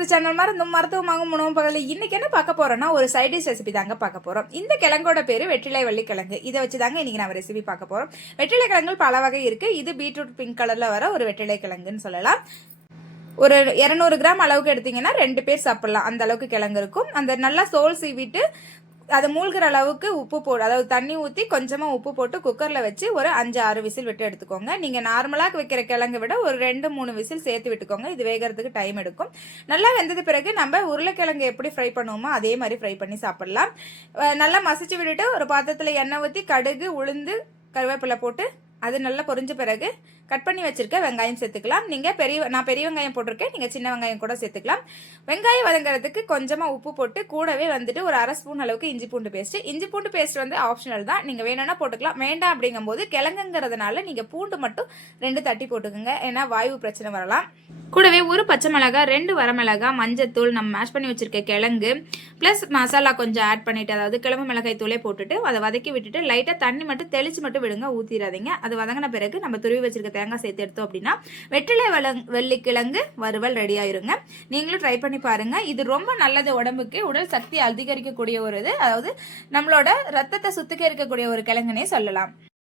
To channel மருந்தும் மருத்துவமாகும் உணவும் பகலில் இன்னைக்கு என்ன பார்க்க போறோம்னா ஒரு சைட் டிஷ் ரெசிபி தாங்க பார்க்க போறோம். இந்த கிழங்கோட பேரு வெற்றிலை வள்ளி கிழங்கு. இதை வச்சு தாங்க இன்னைக்கு நம்ம ரெசிபி பார்க்க போறோம். வெற்றிலை கிழங்குகள் பல வகை இருக்கு. இது பீட்ரூட் பிங்க் கலர்ல வர ஒரு வெற்றிலை கிழங்குன்னு சொல்லலாம். ஒரு 200 கிராம் அளவுக்கு எடுத்தீங்கன்னா 2 பேர் சாப்பிடலாம். அந்த அளவுக்கு கிழங்கு இருக்கும். அந்த நல்லா தோல் சீவிட்டு அதை மூழ்கிற அளவுக்கு உப்பு போடு, அதாவது தண்ணி ஊற்றி கொஞ்சமாக உப்பு போட்டு குக்கரில் வச்சு ஒரு 5-6 விசில் விட்டு எடுத்துக்கோங்க. நீங்கள் நார்மலாக வைக்கிற கிழங்கை விட ஒரு 2-3 விசில் சேர்த்து விட்டுக்கோங்க. இது வேகிறதுக்கு டைம் எடுக்கும். நல்லா வெந்தது பிறகு நம்ம உருளைக்கிழங்கு எப்படி ஃப்ரை பண்ணுவோமோ அதே மாதிரி ஃப்ரை பண்ணி சாப்பிடலாம். நல்லா மசிச்சு விட்டுட்டு ஒரு பாத்திரத்தில் எண்ணெய் ஊற்றி கடுகு, உளுந்து, கருவேப்பிலை போட்டு அது நல்லா பொரிஞ்ச பிறகு கட் பண்ணி வச்சிருக்க வெங்காயம் சேர்த்துக்கலாம். நான் பெரிய வெங்காயம் போட்டிருக்கேன், நீங்கள் சின்ன வெங்காயம் கூட சேர்த்துக்கலாம். வெங்காயம் வதங்கிறதுக்கு கொஞ்சமாக உப்பு போட்டு கூடவே வந்துட்டு ஒரு 1/2 ஸ்பூன் அளவுக்கு இஞ்சி பூண்டு பேஸ்ட் வந்து ஆப்ஷனல் தான். நீங்கள் வேணும்னா போட்டுக்கலாம். வேண்டாம் அப்படிங்கும்போது கிழங்குங்கிறதுனால நீங்கள் பூண்டு மட்டும் 2 தட்டி போட்டுக்கோங்க, ஏன்னா வாயு பிரச்சனை வரலாம். கூடவே ஒரு பச்சை மிளகாய், 2 வரமிளகாய், மஞ்சத்தூள், நம்ம மேஷ் பண்ணி வச்சிருக்க கிழங்கு ப்ளஸ் மசாலா கொஞ்சம் ஆட் பண்ணிட்டு, அதாவது கிழங்கு மிளகாய் தூளே போட்டுட்டு அதை வதக்கி விட்டுட்டு லைட்டாக தண்ணி மட்டும் தெளிச்சு மட்டும் விடுங்க, ஊற்றிடாதீங்க. அது வதங்கின பிறகு நம்ம துருவி வச்சிருக்க தேங்காய் சேர்த்து எடுத்தோம் அப்படின்னா வெற்றிலை வெள்ளிக்கிழங்கு வறுவல் ரெடி ஆயிருங்க. நீங்களும் ட்ரை பண்ணி பாருங்க. இது ரொம்ப நல்லது உடம்புக்கு, உடல் சக்தி அதிகரிக்கக்கூடிய ஒரு இது, அதாவது நம்மளோட ரத்தத்தை சுத்திகரிக்கக்கூடிய ஒரு கிழங்குனே சொல்லலாம்.